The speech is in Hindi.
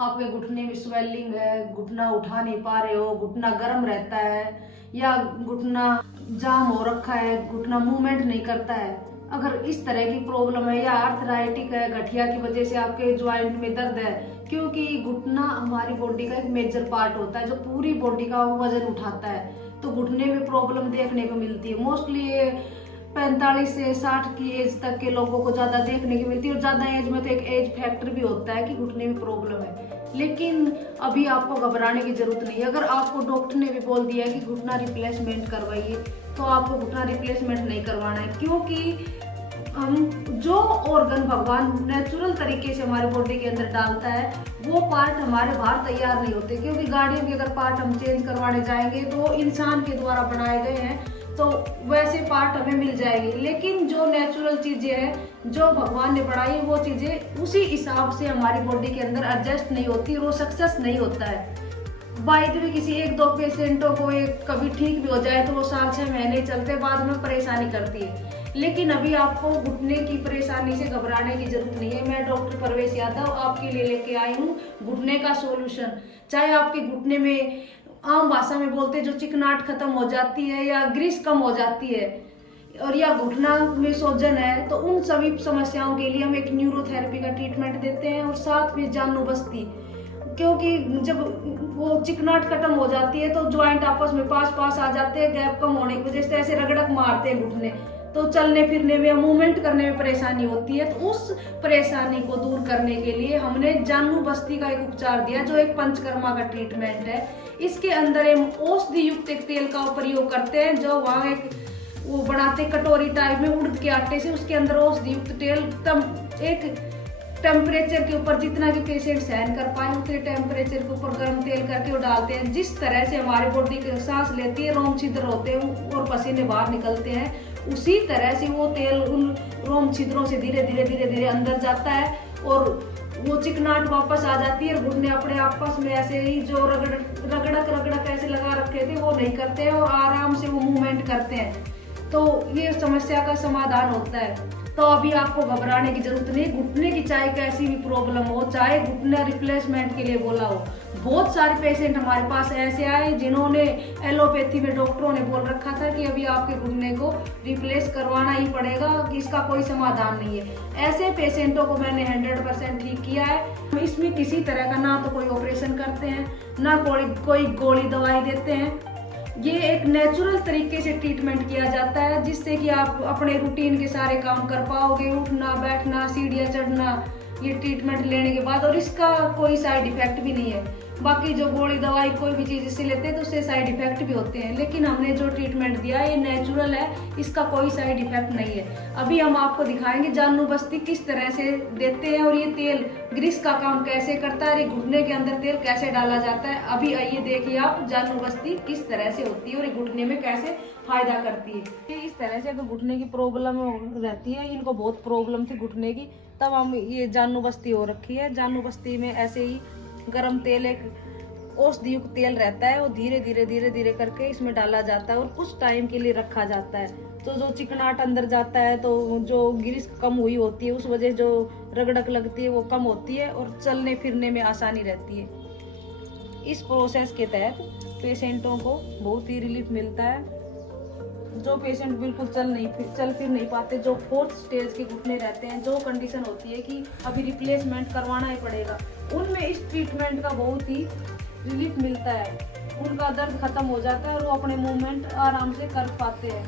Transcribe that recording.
आपके घुटने में स्वेलिंग है, घुटना उठा नहीं पा रहे हो, घुटना गर्म रहता है या घुटना जाम हो रखा है, घुटना मूवमेंट नहीं करता है, अगर इस तरह की प्रॉब्लम है या आर्थराइटिक है, गठिया की वजह से आपके ज्वाइंट में दर्द है, क्योंकि घुटना हमारी बॉडी का एक मेजर पार्ट होता है जो पूरी बॉडी का वजन उठाता है, तो घुटने में प्रॉब्लम देखने को मिलती है। मोस्टली ये 45 से 60 की एज तक के लोगों को ज्यादा देखने की मिलती है, और ज्यादा एज में तो एक एज फैक्टर भी होता है कि घुटने में प्रॉब्लम है। लेकिन अभी आपको घबराने की जरूरत नहीं है। अगर आपको डॉक्टर ने भी बोल दिया है कि घुटना रिप्लेसमेंट करवाइए, तो आपको घुटना रिप्लेसमेंट नहीं करवाना है, क्योंकि हम जो ऑर्गन भगवान नेचुरल तरीके से हमारे बॉडी के अंदर डालता है वो पार्ट हमारे बाहर तैयार नहीं होते, क्योंकि गाड़ियों के अगर पार्ट हम चेंज करवाने जाएंगे तो इंसान के द्वारा बनाए गए हैं, तो वैसे पार्ट हमें मिल जाएगी। लेकिन जो नेचुरल चीजें हैं जो भगवान ने बनाई है वो चीजें उसी हिसाब से हमारी बॉडी के अंदर एडजस्ट नहीं होती, वो सक्सेस नहीं होता है। बाई द वे किसी एक दो पेशेंटों को एक कभी ठीक भी हो जाए तो वो 7-6 महीने चलते, बाद में परेशानी करती है। लेकिन अभी आपको घुटने की परेशानी से घबराने की जरूरत नहीं है। मैं डॉक्टर परवेश यादव आपके लिए लेके आई हूँ घुटने का सॉल्यूशन। चाहे आपके घुटने में आम भाषा में बोलते हैं जो चिकनाहट खत्म हो जाती है या ग्रीस कम हो जाती है, और या घुटना में सूजन है, तो उन सभी समस्याओं के लिए हम एक न्यूरोथेरेपी का ट्रीटमेंट देते हैं, और साथ में जानो बस्ती, क्योंकि जब वो चिकनाहट खत्म हो जाती है तो ज्वाइंट आपस में पास पास आ जाते हैं, गैप कम होने की वजह से ऐसे रगड़क मारते हैं घुटने, तो चलने फिरने में, मूवमेंट करने में परेशानी होती है। तो उस परेशानी को दूर करने के लिए हमने जानु बस्ती का एक उपचार दिया जो एक पंचकर्मा का ट्रीटमेंट है। इसके अंदर हम औषधि युक्त एक तेल का प्रयोग करते हैं, जो वहाँ एक वो बनाते कटोरी टाइप में उड़द के आटे से, उसके अंदर औषधि युक्त तेल एक टेम्परेचर के ऊपर जितना कि पेशेंट सहन कर पाए उतने टेम्परेचर के ऊपर गर्म तेल करके वो डालते हैं। जिस तरह से हमारी बॉडी सांस लेती है, रोम छिद्र होते हैं और पसीने बाहर निकलते हैं, उसी तरह से वो तेल उन रोम छिद्रों से धीरे धीरे अंदर जाता है और वो चिकनाहट वापस आ जाती है, और घुटने अपने आपस में ऐसे ही जो रगड़क ऐसे लगा रखे थे वो नहीं करते हैं, और आराम से वो मूवमेंट करते हैं, तो ये समस्या का समाधान होता है। तो अभी आपको घबराने की जरूरत नहीं। घुटने की चाहे कैसी भी प्रॉब्लम हो, चाहे घुटना रिप्लेसमेंट के लिए बोला हो, बहुत सारे पेशेंट हमारे पास ऐसे आए जिन्होंने एलोपैथी में डॉक्टरों ने बोल रखा था कि अभी आपके घुटने को रिप्लेस करवाना ही पड़ेगा, इसका कोई समाधान नहीं है। ऐसे पेशेंटों को मैंने 100% ठीक किया है। इसमें किसी तरह का ना तो कोई ऑपरेशन करते हैं, ना कोई गोली दवाई देते हैं। ये एक नेचुरल तरीके से ट्रीटमेंट किया जाता है, जिससे कि आप अपने रूटीन के सारे काम कर पाओगे, उठना बैठना सीढ़ियाँ चढ़ना, ये ट्रीटमेंट लेने के बाद, और इसका कोई साइड इफेक्ट भी नहीं है। बाकी जो गोली दवाई कोई भी चीज इससे लेते हैं तो उससे साइड इफेक्ट भी होते हैं, लेकिन हमने जो ट्रीटमेंट दिया है ये नेचुरल है, इसका कोई साइड इफेक्ट नहीं है। अभी हम आपको दिखाएंगे जानु बस्ती किस तरह से देते हैं, और ये तेल ग्रीस का काम कैसे करता है, और ये घुटने के अंदर तेल कैसे डाला जाता है। अभी आइए देखिए आप जानु बस्ती किस तरह से होती है और ये घुटने में कैसे फायदा करती है। ये इस तरह से अगर घुटने की प्रॉब्लम रहती है, इनको बहुत प्रॉब्लम थी घुटने की, तब हम ये जानु बस्ती हो रखी है। जानु बस्ती में ऐसे ही गरम तेल, एक औषधि युक्त तेल रहता है, वो धीरे धीरे करके इसमें डाला जाता है और कुछ टाइम के लिए रखा जाता है। तो जो चिकनाहट अंदर जाता है, तो जो ग्रीस कम हुई होती है उस वजह जो रगड़क लगती है वो कम होती है, और चलने फिरने में आसानी रहती है। इस प्रोसेस के तहत पेशेंटों को बहुत ही रिलीफ मिलता है। जो पेशेंट बिल्कुल चल फिर नहीं पाते, जो 4th स्टेज के घुटने रहते हैं, जो कंडीशन होती है कि अभी रिप्लेसमेंट करवाना ही पड़ेगा, उनमें इस ट्रीटमेंट का बहुत ही रिलीफ मिलता है। उनका दर्द खत्म हो जाता है और वो अपने मूवमेंट आराम से कर पाते हैं।